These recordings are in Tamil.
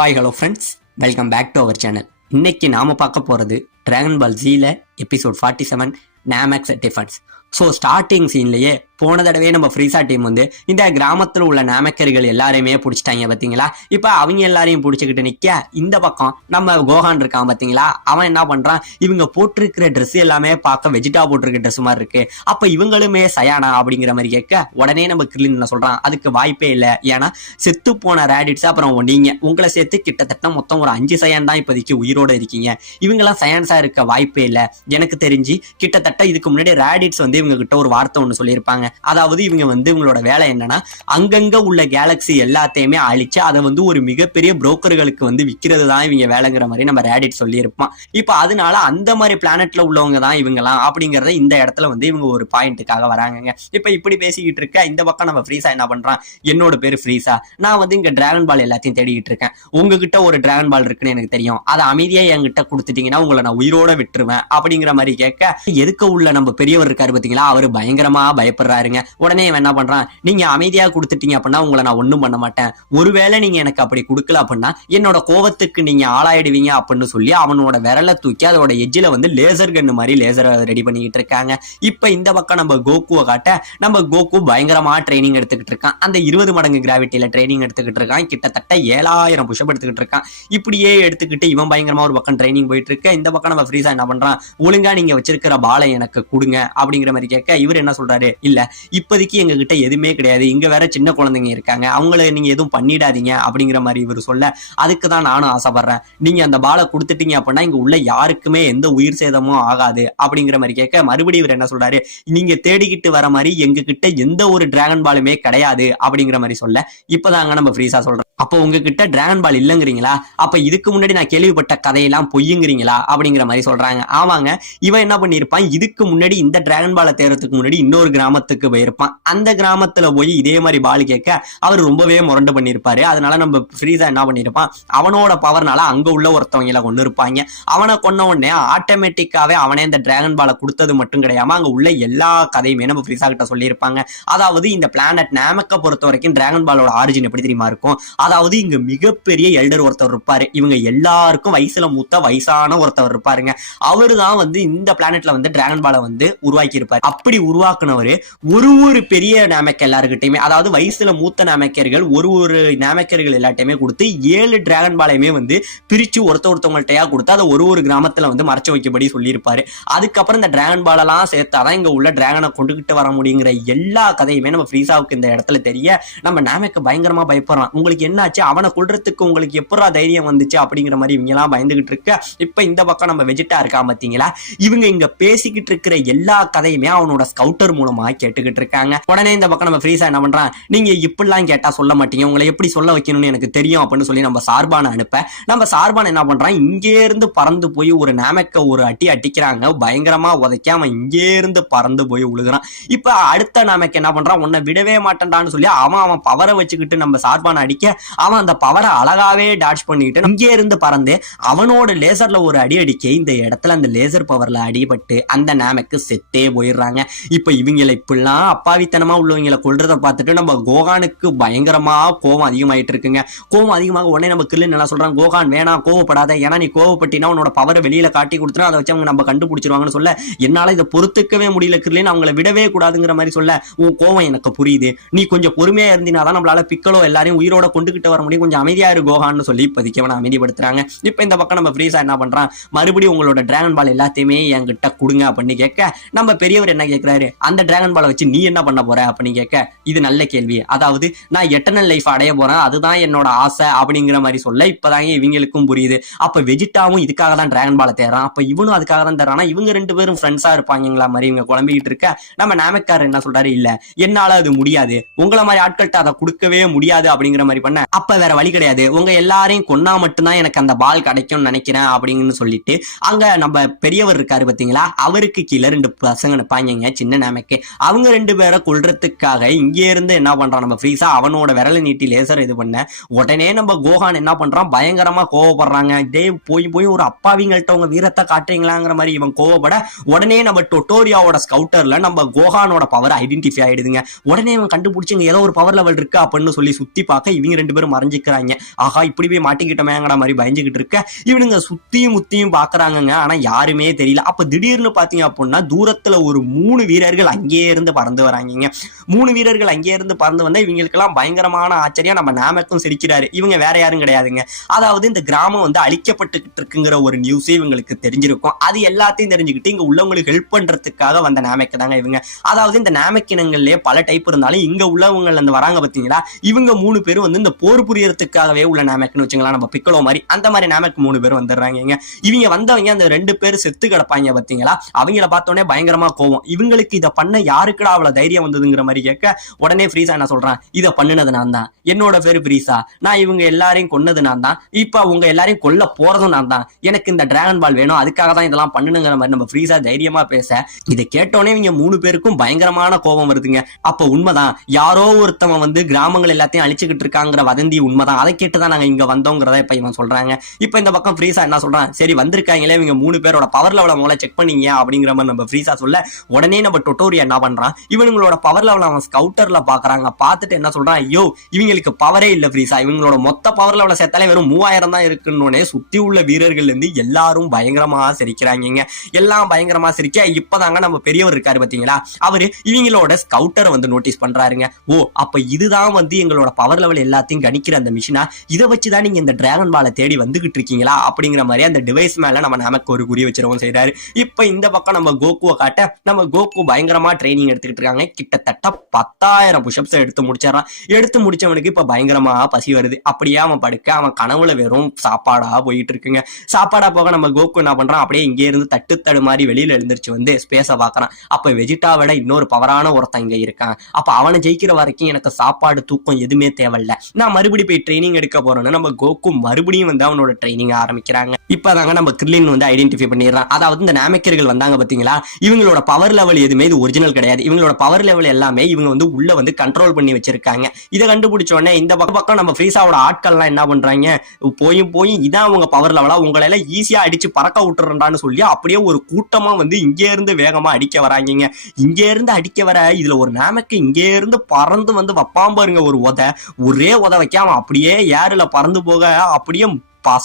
Hi hello friends, welcome back to our channel. இன்னைக்கு நாம பார்க்க போறது டிராகன் பால் ஜீல episode 47 Namek's defence. So starting சீன்லயே போன தடவை நம்ம ஃப்ரீசா டீம் வந்து இந்த கிராமத்தில் உள்ள நாமக்கர்கள் எல்லாரையுமே பிடிச்சிட்டாங்க பார்த்தீங்களா. இப்போ அவங்க எல்லாரையும் பிடிச்சிக்கிட்டு நிற்க இந்த பக்கம் நம்ம கோகான் இருக்கான் பார்த்தீங்களா. அவன் என்ன பண்றான், இவங்க போட்டிருக்கிற ட்ரெஸ் எல்லாமே பார்க்க வெஜிடா போட்டிருக்க ட்ரெஸ் மாதிரி இருக்கு, அப்ப இவங்களுமே சயானா அப்படிங்கிற மாதிரி கேட்க உடனே நம்ம கிர்லின் என்ன சொல்றான், அதுக்கு வாய்ப்பே இல்லை. ஏன்னா செத்து போன ரேடிட்ஸ் அப்புறம் நீங்க உங்களை சேர்த்து கிட்டத்தட்ட மொத்தம் ஒரு 5 சயான் தான் இப்போதைக்கு உயிரோட இருக்கீங்க. இவங்கெல்லாம் சயான்ஸா இருக்க வாய்ப்பே இல்லை. எனக்கு தெரிஞ்சு கிட்டத்தட்ட இதுக்கு முன்னாடி ரேடிட்ஸ் வந்து இவங்க கிட்ட ஒரு வார்த்தை ஒன்று சொல்லியிருப்பாங்க. அதாவது இவங்க வந்து இவங்களோட வேலை என்னன்னா, அங்கங்க உள்ள கேலக்சி எல்லாத்தையுமே அழிச்சு அதை வந்து ஒரு மிகப்பெரிய புரோக்கர்களுக்கு வந்து விற்கிறது தான் இவங்க வேலைங்கிற மாதிரி நம்ம ரேடிட் சொல்லியிருப்பான். இப்போ அதனால அந்த மாதிரி பிளானட்ல உள்ளவங்க தான் இவங்கலாம் அப்படிங்கறத இந்த இடத்துல வந்து இவங்க ஒரு பாயிண்ட்டுக்காக வராங்க. இப்ப இப்படி பேசிக்கிட்டு இருக்க இந்த பக்கம் நம்ம ஃப்ரீசா என்ன பண்றான், என்னோட பேரு ஃப்ரீசா, நான் வந்து இங்க டிராகன் பால் எல்லாத்தையும் தேடிக்கிட்டு இருக்கேன். உங்ககிட்ட ஒரு டிராகன் பால் இருக்குன்னு எனக்கு தெரியும், அதை அமைதியா என்கிட்ட கொடுத்துட்டீங்கன்னா உங்களை நான் உயிரோட விட்டுருவேன் அப்படிங்கிற மாதிரி கேட்க, எதுக்க உள்ள நம்ம பெரியவர் இருக்காரு பாத்தீங்களா, அவரு பயங்கரமா பயப்படுறாருங்க. உடனே என்ன பண்றான், நீங்க அமைதியா கொடுத்துட்டீங்க அப்படின்னா உங்களை நான் ஒண்ணும் பண்ண மாட்டேன், ஒருவேளை நீங்க எனக்கு அப்படி கொடுக்கல அப்படின்னா என்னோட கோவத்துக்கு நீங்க ஆளாயிடுவீங்க அப்படின்னு சொல்லி அவனோட விரலை தூக்கி அதோட எஜ்ஜில வந்து லேசர் கன்னு மாதிரி லேசரை ரெடி பண்ணிக்கிட்டு இருக்காங்க. இப்ப இந்த பக்கம் நம்ம கோகுவை காட்ட, நம்ம கோகு பயங்கரமா ட்ரைனிங் எடுத்துக்கிட்டு இருக்கான். அந்த 20 மடங்கு கிராவிட்டியில ட்ரைனிங் எடுத்துக்கிட்டு இருக்கான். கிட்டத்தட்ட 7000 புஷ்அப் எடுத்துக்கிட்டு இருக்கான். இப்படியே எடுத்துக்கிட்டு இவன் பயங்கரமா ஒரு பக்கம் ட்ரைனிங் போயிட்டு இருக்க, இந்த பக்கம் நம்ம ஃப்ரீசா என்ன பண்றான், ஒழுங்கா நீங்க வச்சிருக்கிற பாலை எனக்கு கொடுங்க அப்படிங்கிற மாதிரி கேட்க, இவர் என்ன சொல்றாரு, இல்ல இப்போதைக்கு எங்க கிட்ட எதுவுமே கிடையாது, இங்க வேற சின்ன குழந்தைங்க இருக்காங்க, அவங்கள நீங்க எதுவும் பண்ணிடாதீங்க அப்படிங்கிற மாதிரி இவர் சொல்ல, அதுக்கு தான் நானும் ஆசைப்படுறேன், நீங்க அந்த பாலை கொடுத்துட்டீங்க அப்படின்னா இங்க உள்ள யாருக்குமே எந்த உயிர் சேதமும் ஆகாது அப்படிங்கிற மாதிரி கேட்க, மறுபடியும் இவர் என்ன சொல்றாரு, நீங்க தேடிக்கிட்டு வர மாதிரி எங்க கிட்ட எந்த ஒரு டிராகன் பாலுமே கிடையாது அப்படிங்கிற மாதிரி சொல்ல, இப்பதாங்க நம்ம ஃப்ரீசா சொல்றோம், அப்போ உங்ககிட்ட டிராகன் பால் இல்லைங்கிறீங்களா, அப்ப இதுக்கு முன்னாடி நான் கேள்விப்பட்ட கதையெல்லாம் பொய்யுங்கிறீங்களா அப்படிங்கிற மாதிரி சொல்றாங்க. ஆமாங்க, இவன் என்ன பண்ணிருப்பான், இதுக்கு முன்னாடி இந்த டிராகன் பாலை தேர்றதுக்கு முன்னாடி இன்னொரு கிராமத்துக்கு போயிருப்பான். அந்த கிராமத்துல போய் இதே மாதிரி பால் கேட்க அவர் ரொம்பவே முரண்டு பண்ணிருப்பாரு. அதனால நம்ம ஃப்ரீசா என்ன பண்ணிருப்பான், அவனோட பவர்னால அங்க உள்ள ஒருத்தவங்களை கொண்டு இருப்பாங்க. அவனை கொன்ன உடனே ஆட்டோமேட்டிக்காவே அவனே இந்த டிராகன் பாலை கொடுத்தது மட்டும் கிடையாம அங்க உள்ள எல்லா கதையுமே நம்ம ஃப்ரீசா கிட்ட சொல்லியிருப்பாங்க. அதாவது இந்த பிளானட் நாமெக்க பொறுத்த வரைக்கும் டிராகன் பாலோட ஆரிஜின் எப்படி தெரியுமா இருக்கும், அதாவது இங்க மிகப்பெரிய எல்டர் ஒருத்தர் இருப்பாரு, இவங்க எல்லாருக்கும் வயசுல மூத்த வயசான ஒருத்தவர் இருப்பாருங்க. அவரு தான் வந்து இந்த பிளானட்ல வந்து டிராகன் பாலை வந்து உருவாக்கி இருப்பாரு. அப்படி உருவாக்குனவரு ஒரு பெரிய நாமெக்க எல்லாருக்கிட்டையுமே, அதாவது வயசுல மூத்த நாமெக்கர்கள் ஒரு நாமெக்கர்கள் எல்லாத்தையுமே கொடுத்து 7 டிராகன் பாலையுமே வந்து பிரிச்சு ஒருத்தவங்கள்ட்டையா கொடுத்து அதை ஒரு கிராமத்துல வந்து மறைச்சு வைக்கபடி சொல்லியிருப்பாரு. அதுக்கப்புறம் இந்த டிராகன் பாலெல்லாம் சேர்த்தாதான் இங்க உள்ள டிராகனை கொண்டுகிட்டு வர முடியுங்கிற எல்லா கதையுமே நம்ம ஃப்ரீசாவுக்கு இந்த இடத்துல தெரிய, நம்ம நாமெக்க பயங்கரமா பயப்படுறான். உங்களுக்கு என்னாச்சு, அவனை கொள்றதுக்கு உங்களுக்கு எப்படா தைரியம் வந்துச்சு அப்படிங்கிற மாதிரி இவங்க எல்லாம் பயந்துகிட்டு இருக்க, இப்ப இந்த பக்கம் நம்ம வெஜிட்டா இருக்கா பாத்தீங்களா, இவங்க இங்க பேசிக்கிட்டு இருக்கிற எல்லா கதையுமே அவனோட ஸ்கவுட்டர் மூலமா கேட்டுக்கிட்டு இருக்காங்க. உடனே இந்த பக்கம் நம்ம ஃப்ரீசா என்ன பண்றான், நீங்க இப்படிலாம் கேட்டா சொல்ல மாட்டீங்க, உங்களை எப்படி சொல்ல வைக்கணும்னு எனக்கு தெரியும் அப்படின்னு சொல்லி நம்ம சார்பான அனுப்ப, நம்ம சார்பான என்ன பண்றான், இங்கே இருந்து பறந்து போய் ஒரு நாமெக்க ஒரு அடி அடிக்கிறாங்க, பயங்கரமா உதைக்க அவன் இங்கே இருந்து பறந்து போய் உழுகுறான். இப்ப அடுத்த நாமெக்க என்ன பண்றான், உன்னை விடவே மாட்டேன்டான்னு சொல்லி அவன் பவரை வச்சுக்கிட்டு நம்ம சார்பான அடிக்க, அவன் அந்த பவரை அழகாவே டாட்ச் பண்ணிட்டு இங்கே இருந்து பறந்து அவனோட லேசர்ல ஒரு அடி அடிக்க, இந்த இடத்துல அந்த லேசர் பவர்ல அடிபட்டு அந்த நாமெக்கு செத்தே போயிடுறாங்க. இப்ப இவங்களை இப்படிலாம் அப்பாவித்தனமா உள்ளவங்களை கொள்றத பார்த்துட்டு நம்ம கோகானுக்கு பயங்கரமா கோவம் அதிகமாயிட்டு இருக்குங்க. கோவம் அதிகமாக உடனே நம்ம கிர்லின் என்ன சொல்றான், கோகான் வேணாம் கோவப்படாத, ஏன்னா நீ கோவப்பட்டினா உன்னோட பவரை வெளியில காட்டி கொடுத்துனா அதை வச்சு அவங்க நம்ம கண்டுபிடிச்சிருவாங்கன்னு சொல்ல, என்னால இதை பொறுத்துக்கவே முடியல கிர்லின், அவங்களை விடவே கூடாதுங்கிற மாதிரி சொல்ல, உன் கோவம் எனக்கு புரியுது, நீ கொஞ்சம் பொறுமையா இருந்தினாதான் நம்மளால பிக்கலோ எல்லாரையும் உயிரோட கொண்டுகிட்டு வர முடியும், கொஞ்சம் அமைதியா இரு கோகான்னு சொல்லி இப்போதைக்கு அவனை அமைதிப்படுத்துறாங்க. இப்ப இந்த பக்கம் நம்ம ஃப்ரீசா என்ன பண்றான், மறுபடியும் உங்களோட டிராகன் பால் எல்லாத்தையுமே என்கிட்ட கொடுங்க அப்படின்னு கேட்க, நம்ம பெரியவர் என்ன கேட்கிறாரு, அந்த டிராகன் பாலை வச்சு நீ என்ன பண்ண போற அப்படின்னு கேட்க, இது நல்ல கேள்வி, அதாவது நான் எட்டர்னல் லைஃப் அடைய போறேன், அதுதான் என்னோட ஆசை அப்படிங்கிற மாதிரி சொல்ல, இப்பதாங்க இவங்களுக்கும் புரியுது. அப்ப வெஜிட்டாவும் இதுக்காக தான் டிராகன் பாலை தேறான், அப்ப இவனும் அதுக்காக தான் தரானா, இவங்க 2 பேரும் ஃப்ரெண்ட்ஸா இருப்பாங்களா மாதிரி இவங்க குழம்பிக்கிட்டு இருக்க, நம்ம நாமெக்காரர் என்ன சொல்றாரு, இல்ல என்னால அது முடியாது, உங்களை மாதிரி ஆட்கள்கிட்ட அதை கொடுக்கவே முடியாது அப்படிங்கிற மாதிரி பண்ண, அப்ப வேற வழி கிடையாது, உங்க எல்லாரையும் கொன்னா மட்டும்தான் எனக்கு அந்த பால் கிடைக்கும்னு நினைக்கிறேன் அப்படின்னு சொல்லிட்டு, அங்க நம்ம பெரியவர் இருக்காரு பாத்தீங்களா, அவருக்கு கீழே 2 பசங்க இருப்பாங்க சின்ன நாமக்கு. அவங்க 2 பேரை கொல்றதுக்காக இங்கே இருந்து என்ன பண்றான் நம்ம ஃப்ரீஸா அவனோட விரலை நீட்டி லேசர் இது பண்ண உடனே நம்ம கோஹான் என்ன பண்றான், பயங்கரமா கோவப்படுறாங்க. டே போய் போய் ஒரு அப்பாவிங்கள்ட்ட உங்க வீரத்தை காட்டுறீங்களாங்கிற மாதிரி இவன் கோவப்பட உடனே நம்ம டொட்டோரியாவோட ஸ்கவுட்டர்ல நம்ம கோஹானோட பவர் ஐடென்டிஃபை ஆயிடுதுங்க. உடனே அவன் கண்டுபிடிச்சு இங்க ஏதோ ஒரு பவர் லெவல் இருக்கு அப்படின்னு சொல்லி சுத்தி பார்க்க இவங்க 2 பேரும் மறைஞ்சிக்கிறாங்க. ஆஹா இப்படி போய் மாட்டிக்கிட்டமேங்கிற மாதிரி பயந்துகிட்டு இருக்க இவனுங்க சுத்தியும் முத்தியும் பாக்குறாங்க. ஆனா யாருமே தெரியல. அப்ப திடீர்னு பாத்தீங்க அப்படின்னா தூரத்துல ஒரு 3 வீரர்கள் அங்கேயே இருந்து பறந்து வராங்க. 3 வீரர்கள் அங்கே இருந்து பறந்து வந்தா இவங்களுக்கு எல்லாம் பயங்கரமான ஆச்சரியம். நம்ம நாமக்கும் சிரிக்கிறாரு. இவங்க வேற யாரும் கிடையாதுங்க. அதாவது இந்த கிராமம் வந்து அழிக்கப்பட்டுக்கிட்டு இருக்குங்கிற ஒரு நியூஸ் இவங்களுக்கு தெரிஞ்சிருக்கும். அது எல்லாத்தையும் தெரிஞ்சுக்கிட்டு இங்க உள்ளவங்களுக்கு ஹெல்ப் பண்றதுக்காக வந்த நாமக்கு தாங்க இவங்க. அதாவது இந்த நாமக் இனங்கள்லயே பல டைப் இருந்தாலும் இங்க உள்ளவங்க அந்த வராங்க பாத்தீங்களா, இவங்க 3 பேரும் வந்து இந்த போர் புரியறதுக்காகவே உள்ள நாமக்னு வச்சுங்களா, நம்ம பிக்கலோ மாதிரி அந்த மாதிரி நாமக் 3 பேரும் வந்துடுறாங்க. இவங்க வந்தவங்க அந்த 2 பேர் செத்து கிடப்பாங்க பாத்தீங்களா, அவங்கள பார்த்தோன்னே பயங்கரமா கோவம். இவங்களுக்கு இதை பண்ண யாருக்குடா அவ்வளவு தைரியம் வந்ததுங்கிற மாதிரி கேட்க உடனே ஃப்ரீஸா என்ன சொல்றான், இதை பண்ணினது நான் தான், என்னோட பேரு ஃப்ரீஸா, நான் இவங்க எல்லாரையும் கொன்னது நான் தான், இப்ப உங்க எல்லாரையும் கொல்ல போறதும் நான் தான், எனக்கு இந்த டிராகன் பால் வேணும், அதுக்காக தான் இதெல்லாம் பண்ணுங்கிற மாதிரி நம்ம ஃப்ரீஸா தைரியமா பேச இதை கேட்டோன்னே இவங்க 3 பேருக்கும் பயங்கரமான கோபம் வருதுங்க. அப்ப உண்மைதான், யாரோ ஒருத்தவன் வந்து கிராமங்கள் எல்லாத்தையும் அழிச்சுக்கிட்டு இருக்காங்கிற வதந்தி உண்மைதான், அதை கேட்டுதான் நாங்க இங்க வந்தோங்கிறத இப்ப இவன் சொல்றாங்க. இப்ப இந்த பக்கம் ஃப்ரீஸா என்ன சொல்றான், சரி வந்திருக்காங்களே இவங்க 3 பேரோட பவர் லெவலை முதல்ல செக் பண்ணீங்க அப்படிங்கிற மாதிரி நம்ம ஃப்ரீஸா சொல்ல உடனே நம்ம டொட்டோரியா என்ன பண்றான், இவங்களோட பவர் லெவல் அவன் ஸ்கவுட்டர்ல பாக்குறாங்க. பார்த்துட்டு என்ன சொல்றான், ஐயோ இவங்களுக்கு பவரே இல்ல ஃப்ரீஸா, இவங்களோட மொத்த பவர் லெவலை சேர்த்தாலே வெறும் 3000 தான் இருக்குன்னு சுத்தி உள்ள வீரர்கள் இருந்து எல்லாரும் பயங்கரமா சிரிக்கிறாங்க. எல்லாம் பயங்கரமா சிரிக்க இப்பதாங்க நம்ம பெரியவர் இருக்காரு பாத்தீங்களா, அவரு இவங்களோட ஸ்கவுட்டரை வந்து நோட்டீஸ் பண்றாருங்க. ஓ அப்ப இதுதான் வந்து எங்களோட பவர் லெவல் எல்லாத்தையும் கணிக்கிற அந்த மிஷினா, இதை வச்சுதான் நீங்க இந்த டிராகன் பாலை தேடி வந்துகிட்டு இருக்கீங்களா அப்படிங்கிற மாதிரி அந்த டிவைஸ் மேல நம்ம நமக்கு ஒரு குறி வச்சிருவோம் செய்யறாரு. இப்ப இந்த பக்கம் நம்ம கோகுவை காட்ட நம்ம கோகு பயங்கரமா ட்ரைனிங் எடுத்துக்கிட்டு இருக்காங்க. கிட்டத்தட்ட 10,000 புஷ்அப்ஸ் எடுத்து முடிச்சிடறான். எடுத்து முடிச்சவனுக்கு இப்ப பயங்கரமா பசி வருது. அப்படியே அவன் படுக்க அவன் கனவுல வெறும் சாப்பாடா போயிட்டு இருக்குங்க. சாப்பாடா போக நம்ம கோகு என்ன பண்றான், அப்படியே இங்கே இருந்து தட்டு மாதிரி வெளியில எழுந்திருச்சு வந்து ஸ்பேஸ பாக்குறான். அப்ப வெஜிடா விட இன்னொரு பவரான ஒருத்தன் இங்க இருக்கான். அப்ப அவனை ஜெயிக்கிற வரைக்கும் எனக்கு சாப்பாடு தூக்கம் எதுவுமே தேவையில்ல, நான் மறுபடியும் போய் ட்ரைனிங் எடுக்க போறேன்னு நம்ம கோகு மறுபடியும் வந்து அவனோட ட்ரைனிங் ஆரம்பிக்கிறாங்க. இப்பதாங்க நம்ம கிர்லின் வந்து ஐடென்டிஃபை பண்ணிடுறான். அதாவது இந்த நாமக்கர்கள் வந்தாங்க பாத்தீங்களா, இவங்களோட பவர் லெவல் எதுவுமே இது ஒரிஜினல் கிடையாது. இவங்களோட பவர் லெவல் எல்லாமே இவங்க வந்து உள்ள வந்து கண்ட்ரோல் பண்ணி வச்சிருக்காங்க. இதை கண்டுபிடிச்ச உடனே இந்த பக்கம் நம்ம ஃப்ரீஸாவோட ஆட்கள்லாம் என்ன பண்றாங்க, போய் இதான் அவங்க பவர் லெவலா, உங்களை எல்லாம் ஈஸியா அடிச்சு பறக்க விட்டுறான்னு சொல்லி அப்படியே ஒரு கூட்டமா வந்து இங்கே இருந்து வேகமா அடிக்க வராங்க. இங்கே இருந்து அடிக்க வர இதுல ஒரு நாமக்கு இங்கே இருந்து பறந்து வந்து வப்பாம் பாருங்க ஒரு ஒரே வைக்காம அப்படியே ஏர்ல பறந்து போக அப்படியே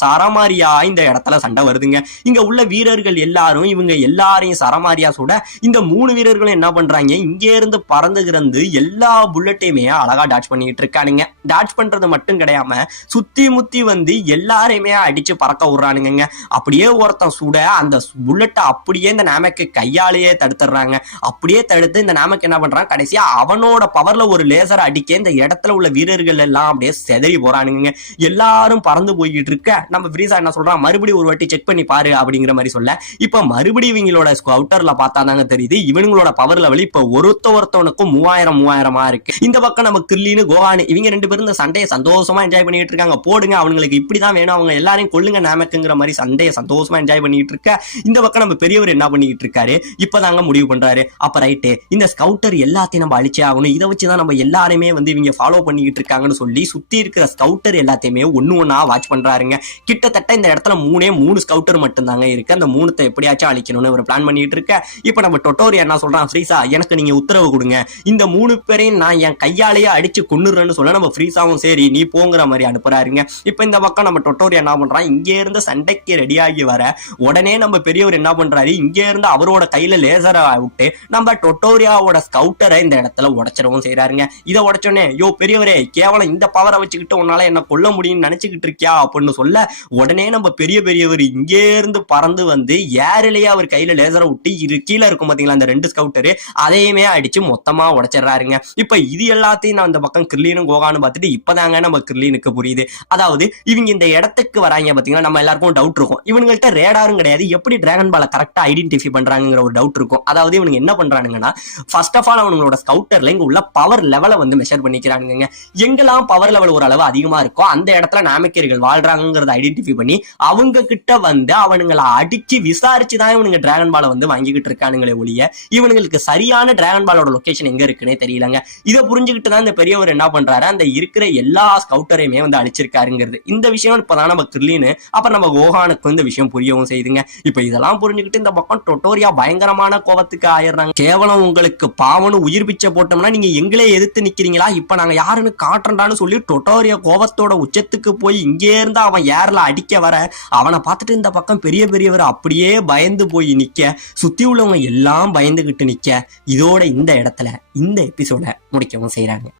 சரமாரியா இந்த இடத்துல சண்டை வருதுங்க. இங்க உள்ள வீரர்கள் எல்லாரும் இவங்க எல்லாரையும் சரமாரியா சுட இந்த 3 வீரர்களும் என்ன பண்றாங்க, இங்கே இருந்து பறந்துகிறது எல்லா புல்லட்டையுமே அழகா டாச் பண்ணிட்டு இருக்கானுங்க. டாச் பண்றது மட்டும் கிடையாம சுத்தி முத்தி வந்து எல்லாரையுமே அடிச்சு பறக்க விடுறானுங்க. அப்படியே ஒருத்தன் சுட அந்த புல்லட்டை அப்படியே இந்த நாமக்கு கையாலேயே தடுத்துடுறாங்க. அப்படியே தடுத்து இந்த நாமக்கு என்ன பண்றான், கடைசியா அவனோட பவர்ல ஒரு லேசர் அடிக்க இந்த இடத்துல உள்ள வீரர்கள் எல்லாம் அப்படியே செதறி போறானுங்க. எல்லாரும் பறந்து போய்கிட்டு இருக்கு. நம்ம ஃப்ரீஸா என்ன சொல்றான், மறுபடியும் ஒரு வாட்டி செக் பண்ணி பாரு அப்படிங்கிற மாதிரி சொல்ல இப்ப மறுபடியும் இவங்களோட ஸ்கவுட்டர்ல பார்த்தாதாங்க தெரியுது இவங்களோட பவர் லெவல் இப்ப ஒருத்தவனுக்கும் 3000 இருக்கு. இந்த பக்கம் நம்ம கிர்லின்னு கோஹான் இவங்க 2 பேரும் இந்த சண்டையை சந்தோஷமா என்ஜாய் பண்ணிட்டு இருக்காங்க. போடுங்க அவங்களுக்கு இப்படிதான் வேணும், அவங்க எல்லாரையும் கொல்லுங்க நாமக்குங்கிற மாதிரி சண்டையை சந்தோஷமா என்ஜாய் பண்ணிட்டு இருக்க இந்த பக்கம் நம்ம பெரியவர் என்ன பண்ணிட்டு இருக்காரு, இப்பதாங்க முடிவு பண்றாரு. அப்ப ரைட்டு இந்த ஸ்கவுட்டர் எல்லாத்தையும் நம்ம அழிச்சே ஆகணும், இதை வச்சுதான் நம்ம எல்லாருமே வந்து இவங்க ஃபாலோ பண்ணிட்டு இருக்காங்கன்னு சொல்லி சுத்தி இருக்கிற ஸ்கவுட்டர் எல்லாத்தையுமே ஒண்ணா வாட்ச் பண்றாருங்க. கிட்டத்தட்ட இந்த இடத்துல 3 ஸ்கவுட்டர் மட்டும் தாங்க இருக்கு. அந்த 3 எப்படியாச்சும் அழிக்கணும்னு ஒரு பிளான் பண்ணிட்டு இருக்க இப்ப நம்ம டொட்டோரியா என்ன சொல்றான், ஃப்ரீஸா எனக்கு நீங்க உத்தரவு கொடுங்க, இந்த 3 பேரையும் நான் என் கையாலேயே அடிச்சு கொன்னுறேன்னு சொல்ல நம்ம ஃப்ரீஸாவும் சரி நீ போங்கிற மாதிரி அனுப்புறாருங்க. இப்ப இந்த பக்கம் நம்ம டொட்டோரியா என்ன பண்றான், இங்கே இருந்து சண்டைக்கு ரெடியாகி வர உடனே நம்ம பெரியவர் என்ன பண்றாரு, இங்கே இருந்து அவரோட கையில லேசரை விட்டு நம்ம டொட்டோரியாவோட ஸ்கவுட்டரை இந்த இடத்துல உடைச்சிடவும் செய்யறாருங்க. இதை உடைச்சோடனே யோ பெரியவரே கேவலம் இந்த பவரை வச்சுக்கிட்டு உன்னால என்ன கொல்ல முடியும்னு நினைச்சுக்கிட்டு இருக்கியா அப்படின்னு சொல்ல உடனே நம்ம பெரியவர் இங்கே இருந்து பறந்து வந்து ஏரிலேயே அவர் கையில லேசரை விட்டு கீழே இருக்கும் பாத்தீங்களா அந்த 2 ஸ்கவுட்டரு அதையுமே அடிச்சு மொத்தமா உடைச்சிடறாருங்க. இப்ப இது எல்லாத்தையும் நான் இந்த பக்கம் கிர்லினும் கோகானும் பார்த்துட்டு இப்பதாங்க நம்ம கிர்லினுக்கு புரியுது. அதாவது இவங்க இந்த இடத்துக்கு வராங்க பாத்தீங்களா, நம்ம எல்லாருக்கும் டவுட் இருக்கும், இவங்கள்ட்ட ரேடாரும் கிடையாது, எப்படி டிராகன் பாலை கரெக்டா ஐடென்டிஃபை பண்றாங்கிற ஒரு டவுட் இருக்கும். அதாவது இவங்க என்ன பண்றானுங்கன்னா ஃபர்ஸ்ட் ஆஃப் ஆல் அவங்களோட ஸ்கவுட்டர்ல இங்க உள்ள பவர் லெவலை வந்து மெஷர் பண்ணிக்கிறானுங்க. எங்கெல்லாம் பவர் லெவல் ஒரு அளவு அதிகமா இருக்கோ அந்த இடத்துல நாமக்கர்கள் வாழ்றாங்க யாருங்கிறத ஐடென்டிஃபை பண்ணி அவங்க கிட்ட வந்து அவனுங்களை அடிச்சு விசாரிச்சுதான் இவனுங்க டிராகன் பாலை வந்து வாங்கிக்கிட்டு இருக்கானுங்களே ஒழிய இவனுங்களுக்கு சரியான டிராகன் பாலோட லொகேஷன் எங்க இருக்குன்னே தெரியலங்க. இதை புரிஞ்சுக்கிட்டு தான் இந்த பெரியவர் என்ன பண்றாரு, அந்த இருக்கிற எல்லா ஸ்கவுட்டரையுமே வந்து அழிச்சிருக்காருங்கிறது. இந்த விஷயம் இப்பதான் நம்ம கிர்லின்னு அப்புறம் நம்ம கோஹானுக்கு இந்த விஷயம் புரியவும் செய்யுதுங்க. இப்ப இதெல்லாம் புரிஞ்சுக்கிட்டு இந்த பக்கம் டொட்டோரியா பயங்கரமான கோபத்துக்கு ஆயிடுறாங்க. கேவலம் உங்களுக்கு பாவனு உயிர் பிச்சை போட்டோம்னா நீங்க எங்களே எதிர்த்து நிக்கிறீங்களா, இப்ப நாங்க யாருன்னு காட்டுறோம்டான்னு சொல்லி டொட்டோரியா கோபத்தோட உச்சத்துக்கு போய் இங்கே இருந்து அவன் ஏர்ல அடிக்க வர அவனை பார்த்துட்டு இந்த பக்கம் பெரியவர் அப்படியே பயந்து போய் நிக்க, சுத்தி உள்ளவங்க எல்லாம் பயந்துகிட்டு நிக்க, இதோட இந்த இடத்துல இந்த எபிசோட முடிக்கவும் செய்யறாங்க.